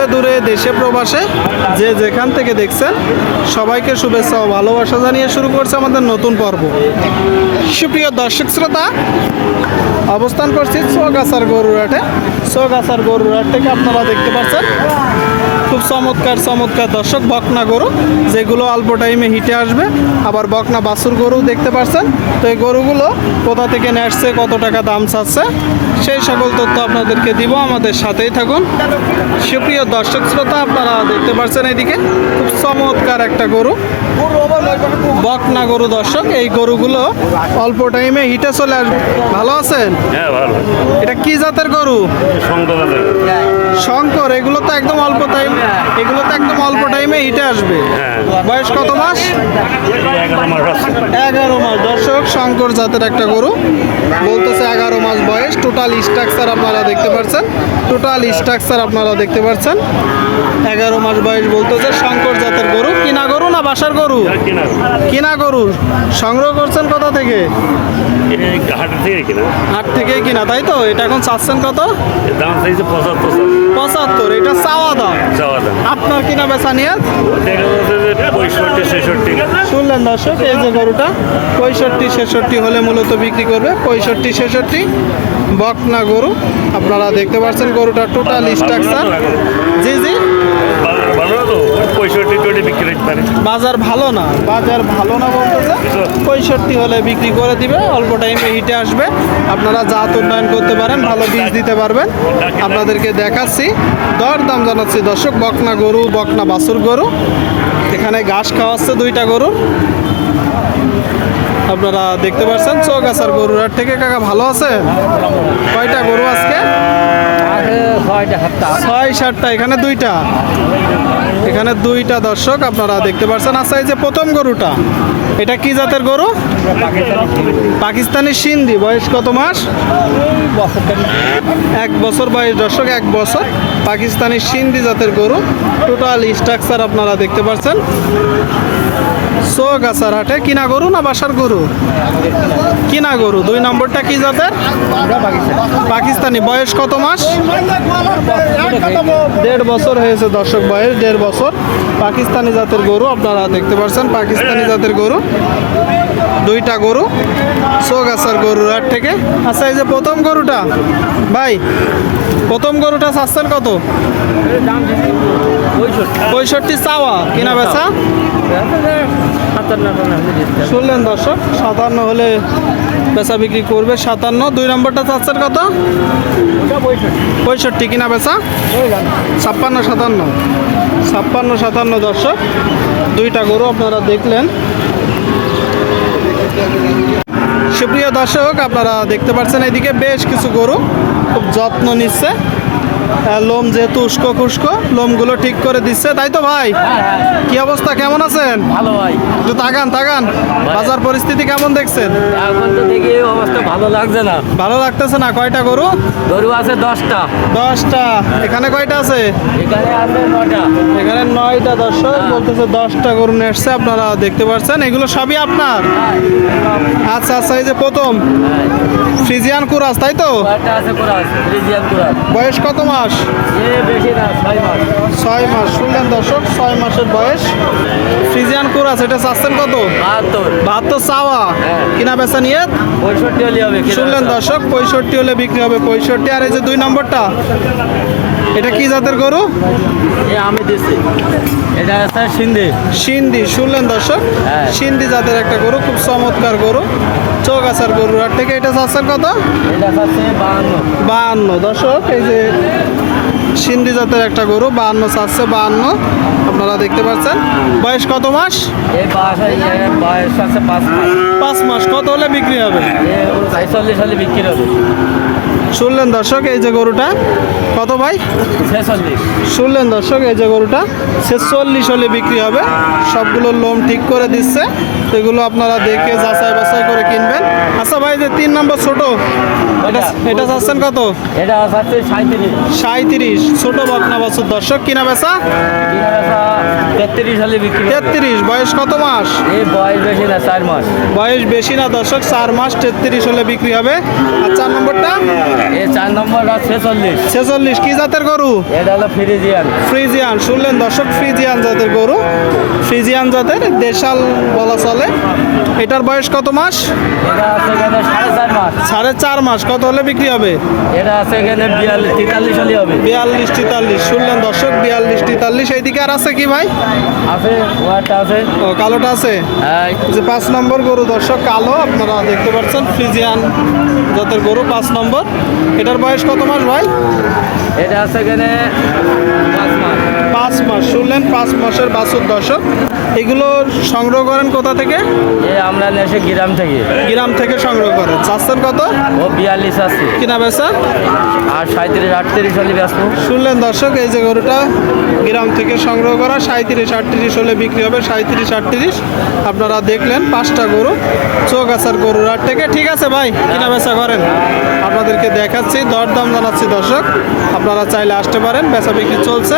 কাছে দূরে দেশে প্রবাসে যে যেখান থেকে দেখছেন সবাইকে শুভেচ্ছা ও ভালোবাসা জানিয়ে শুরু করছে আমাদের নতুন পর্ব। সুপ্রিয় দর্শক শ্রোতা, অবস্থান করছি চৌগাছার গরুরহাটে। চৌগাছার গরুরহাট থেকে আপনারা দেখতে পাচ্ছেন খুব চমৎকার চমৎকার দর্শক বকনা গরু, যেগুলো অল্প টাইমে হিটে আসবে। আবার বকনা বাছুর গরু দেখতে পাচ্ছেন। তো এই গরুগুলো কোথা থেকে নেসছে, কত টাকা দাম চাচ্ছে, সেই সকল তথ্য আপনাদেরকে দিব, আমাদের সাথেই থাকুন। সুপ্রিয় দর্শক শ্রোতা, আপনারা দেখতে পাচ্ছেন এদিকে খুব চমৎকার একটা গরু, বকনা গরু দর্শক। এই গরুগুলো অল্প টাইমে হিটে চলে আসবে। ভালো আছেন? হ্যাঁ, ভালো। এটা কি জাতের গরু? শঙ্কর। এগুলো তো একদম অল্প টাইম, এগুলো তো একদম অল্প টাইমে হিটে আসবে। বয়স কত মাস? 11 মাস দর্শক। শঙ্কর জাতের একটা গরু, বলতেছে 11 মাস বয়স। টোটাল স্ট্রাকচার আপনারা দেখতে পাচ্ছেন, টোটাল স্ট্রাকচার আপনারা দেখতে পাচ্ছেন। 11 মাস বয়স বলতেছে। শঙ্কর জাতের গরু। কিনা গরু না বাসার গরু? কিনা গরু। সংগ্রহ করছেন কোথা থেকে? হাট থেকে কিনা, তাই তো? এটা এখন চাচ্ছেন কত? দাম চাইছে 75। এটা চাওয়া দাম। আপনার কিনা বেচা নিয়ে 65-66। শুনলেন দর্শক, এই যে গরুটা 65-66 হলে মূলত বিক্রি করবে। 65-66 বকনা গরু আপনারা দেখতে পাচ্ছেন। গরুটা টোটাল স্ট্রাকচার। জি জি, বাজার ভালো না, বাজার ভালো না বলতেছে। 65 হলে বিক্রি করে দিবে। অল্প টাইমে হিটে আসবে। আপনারা জাত উন্নয়ন করতে পারেন, ভালো বীজ দিতে পারবেন। আপনাদেরকে দেখাচ্ছি, দর দাম জানাচ্ছি দর্শক। বকনা গরু, বকনা বাছুর গরু। এখানে ঘাস খাওয়াচ্ছে দুইটা গরু, আপনারা দেখতে পাচ্ছেন। চৌগাছার গরুরহাট থেকে। কাকা ভালো আছে? কয়টা গরু আজকে? 6-7টা। এখানে দুইটা, এখানে দুইটা দর্শক আপনারা দেখতে পাচ্ছেন। আচ্ছা, এই যে প্রথম গরুটা, এটা কি জাতের গরু? পাকিস্তানি সিন্ধি। বয়স কত মাস? 1 বছর বয়স দর্শক, 1 বছর। পাকিস্তানি সিন্ধি জাতের গরু। টোটাল স্ট্রাকচার আপনারা দেখতে পাচ্ছেন। চৌগাছার হাটে। কিনা গরু না বাসার গরু? কিনা গরু। 2 নম্বরটা কি জাতের? পাকিস্তানি। বয়স কত মাস? 1.5 বছর হয়েছে দর্শক, বয়স 1.5 বছর। পাকিস্তানি জাতের গরু আপনারা দেখতে পাচ্ছেন। পাকিস্তানি জাতের গরু, দুইটা গরু চৌগাছার গরুরহাট থেকে। আচ্ছা, এই যে প্রথম গরুটা ভাই, প্রথম গরুটা চাচ্ছেন কত? 65 চাওয়া, কিনা বেচা? শুনলেন দর্শক, 57 হলে বেচা বিক্রি করবে। 57। 2 নম্বরটা চাচ্ছেন কত? 65, কিনা বেচা? 56-57। 56-57 দর্শক, দুইটা গরু আপনারা দেখলেন। সুপ্রিয় দর্শক, আপনারা দেখতে পাচ্ছেন এদিকে বেশ কিছু গরু খুব যত্ন নিচ্ছে। লোম যেহেতু উস্কো খুস্কো, লোমগুলো ঠিক করে দিচ্ছে, তাই তো ভাই? কি অবস্থা, কেমন আছেন? ভালো ভাই। একটু তাকান তাকান, বাজার পরিস্থিতি কেমন দেখছেন? এখন তো দেখি অবস্থা ভালো লাগছে না। ভালো লাগতেছে না? কয়টা গরু? গরু আছে 10টা। 10টা। এখানে কয়টা আছে? এখানে আছে 9টা। এখানে 9টা দর্শক বলতেছে 10টা গরু নিয়ে এসছে। আপনারা দেখতে পাচ্ছেন এগুলো সবই আপনার? আচ্ছা আচ্ছা, এই যে প্রথম ফ্রিজিয়ান কুরাস, তাই তো? কয়টা আছে কুরাস, ফ্রিজিয়ান কুরাস। বয়স কত মাস? এ বেশি না, 6 মাস। 6 মাস। শুনলেন দর্শক, 6 মাসের বয়স ফ্রিজিয়ান কুরাস। এটা চাচ্ছেন কত? 72 চাওয়া, কিনা বেচা নিয়ে 65 হলে হবে। শুনলেন দর্শক, 65 হলে বিক্রি হবে। 65। আর এই যে 2 নম্বরটা, এটা কি জাতের গরু? এ আমি দিছি, এটা আছে সিন্ধি। সিন্ধি। শুনলেন দর্শক, সিন্ধি জাতের একটা গরু, খুব চমৎকার গরু। চৌগাছার গরুরহাট থেকে। এটা চাচ্ছেন কত? এটা আছে 52 দর্শক। এই যে সিন্ধি জাতের একটা গরু, 52 চাচ্ছে। 52 আপনারা দেখতে পাচ্ছেন। বয়স কত মাস? এই বয়স আছে 5 মাস। 5 মাস। কত হলে বিক্রি হবে? 45 হলে বিক্রি হবে। শুনলেন দর্শক, এই যে গরুটা কত ভাই? 46। শুনলেন দর্শক, এই যে গরুটা 46 হলে বিক্রি হবে। সবগুলো লোম ঠিক করে দিচ্ছে, এগুলো আপনারা দেখে যাচাই বাছাই করে কিনবেন। আচ্ছা ভাই, যে 3 নম্বর ছোট, এটা চাচ্ছেন কত? এটা আছে 37। 37। ছোট বকনা বাছুর দর্শক, কিনা বেচা? 33 হলে বিক্রি হবে। 33। বয়স কত মাস? এই বয়স বেশি না, 4 মাস। বয়স বেশি না দর্শক, 4 মাস। 33 হলে বিক্রি হবে। আর 4 নম্বরটা? এই 4 নম্বর 46। 45 কি জাতের গরু? এটা হলো ফ্রিজিয়ান। ফ্রিজিয়ান, শুনলেন দর্শক, ফ্রিজিয়ান জাতের গরু, ফ্রিজিয়ান জাতের দেশাল বলা চলে। এটার বয়স কত মাস? এটা আছে এখানে 4.5 মাস। 4.5 মাস। কত হলে বিক্রি হবে? এটা আছে এখানে 43 হলে হবে। 42-43, শুনলেন দর্শক, 42-43। এইদিকে আর আছে কি ভাই? আছে, ওয়াটা আছে। ও, কালোটা আছে। এই যে 5 নম্বর গরু দর্শক, কালো, আপনারা দেখতে পাচ্ছেন, ফ্রিজিয়ান জাতের গরু 5 নম্বর। এটার বয়স কত মাস ভাই? এটা আছে এখানে 5 মাস। 5 মাস, শুনলেন, 5 মাসের বাছুর দর্শক। এগুলো সংগ্রহ করেন কোথা থেকে? আমরা নেশে গ্রাম থেকে। গ্রাম থেকে সংগ্রহ করেন। চাচ্ছেন কত? ও 42 আছে। কিনা বেচা? আর 37-38 হলে ব্যস্ত। শুনলেন দর্শক, এই যে গরুটা গ্রাম থেকে সংগ্রহ করা, 37-38 হলে বিক্রি হবে। 37-38 আপনারা দেখলেন 5টা গরু চৌগাছার গরুর হাট থেকে। ঠিক আছে ভাই, কিনা বেচা করেন, আপনাদেরকে দেখাচ্ছি, দরদাম জানাচ্ছি দর্শক, আপনারা চাইলে আসতে পারেন, বেচা বিক্রি চলছে।